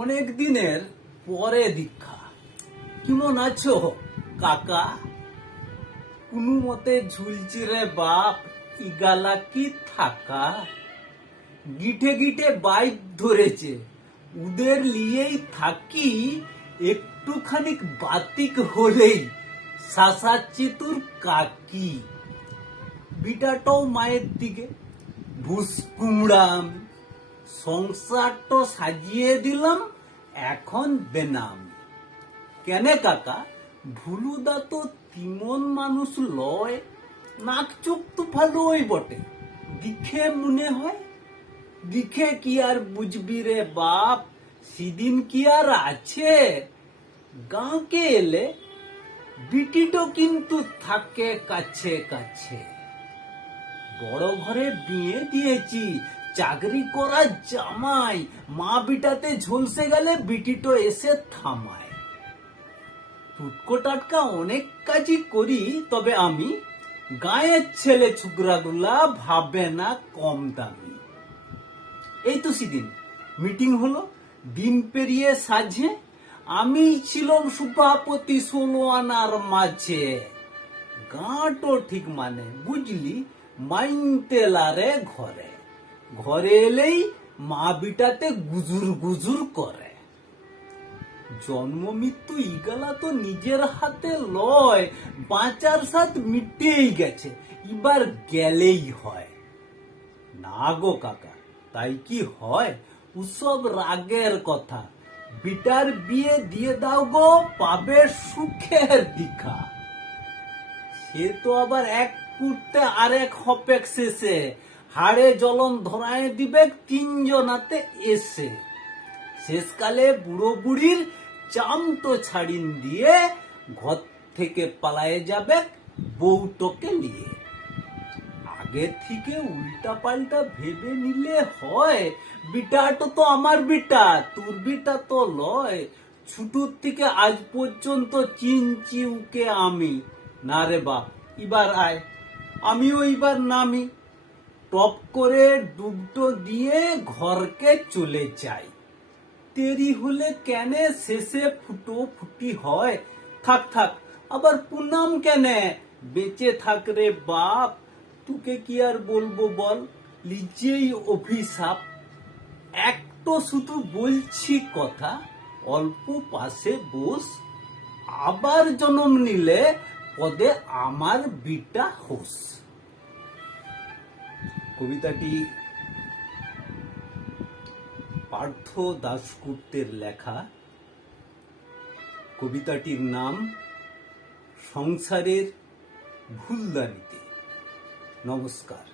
অনেক দিনের পরে দীক্ষা। কেমন আছো কাকা? কোনো মতে ঝুলছি রে বাপ, ইগালা কি থাকা। গিঠে গিঠে বাইক ধরেছে, উদের লিয়েই থাকি। একটুখানি বাতিক হলেই শাসাচ্ছি তোর কাকি। বিটাটাও মায়ের দিকে, ভুস কুমড়া আমি। সংসারটা সাজিয়ে দিলাম, এখন বেনাম। কেনে কাকা, ভুলুদা তো তিমন মানুষ লয়। নাক চোখ তো ভালোই বটে, দিখে মনে হয়। দিখে কি আর বুঝবি রে বাপ, সেদিন কি আর আছে। গাঁকে এলে বিটিটো কিন্তু থাকে কাছে কাছে। বড় ঘরে বিয়ে দিয়েছি, চাকরি করা জামাই। মা বিটাতে ঝলসে গেলে বিটিটো এসে থামায়। টুটকো টাটকা অনেক কাজই করি, তবে আমি গায়ের ছেলে ছুকরাগুলা ভাবে না কম দামি। এই তো সেদিন মিটিং হলো, দিন পেরিয়ে সাজে। আমি ছিলাম সভাপতি 16 আনার মাঝে। গাঁটো ঠিক মানে বুঝলি, মাইনতে লারে ঘরে। ঘরে এলেই মা বিটাতে গুজুর গুজুর করে। জন্ম মৃত্যু ইগালা তো নিজের হাতে লয়, বাঁচার সাথ মিটেই গেছে, এবার গেলেই হয়। না গো কাকা, তাই কি হয়? উসব রাগের কথা। বিটার বিয়ে দিয়ে দাও গো, পাবে সুখের দীক্ষা। সে তো আবার এক কুটতে আরেক হপেক শেষে, হাড়ে জলম ধরায় দিবে তিনজনাতে এসে। শেষকালে বুড়ো বুড়ির চাম তো ছাড়িন দিয়ে, ঘর থেকে পালায়ে যাবে বউটোকে নিয়ে। আগে থেকে উল্টা পাল্টা ভেবে নিলে হয়। বিটাটা তো আমার বিটা, তোর বিটা তো লয়। ছোটর থেকে আজ পর্যন্ত চিনছি উকে আমি। না রে বাপ, এবার আয়, আমিও এবার নামি। টপ করে ডুবটো দিয়ে ঘরকে চলে যাই। দেরি হলে কেনে শেষে ফুটো ফুটি হয়। থাক থাক, আবার পুনাম কেনে, বেঁচে থাক রে বাপ। তোকে কি আর বলবো বল, লিজেই অভিশাপ। একটো শুধু বলছি কথা, অল্প পাশে বস। আবার জন্ম নিলে পদে আমার বিটা হোস। কবিতাটি পার্থ দাশগুপ্তের লেখা। কবিতাটির নাম সংসারের ভুলদানিতে। নমস্কার।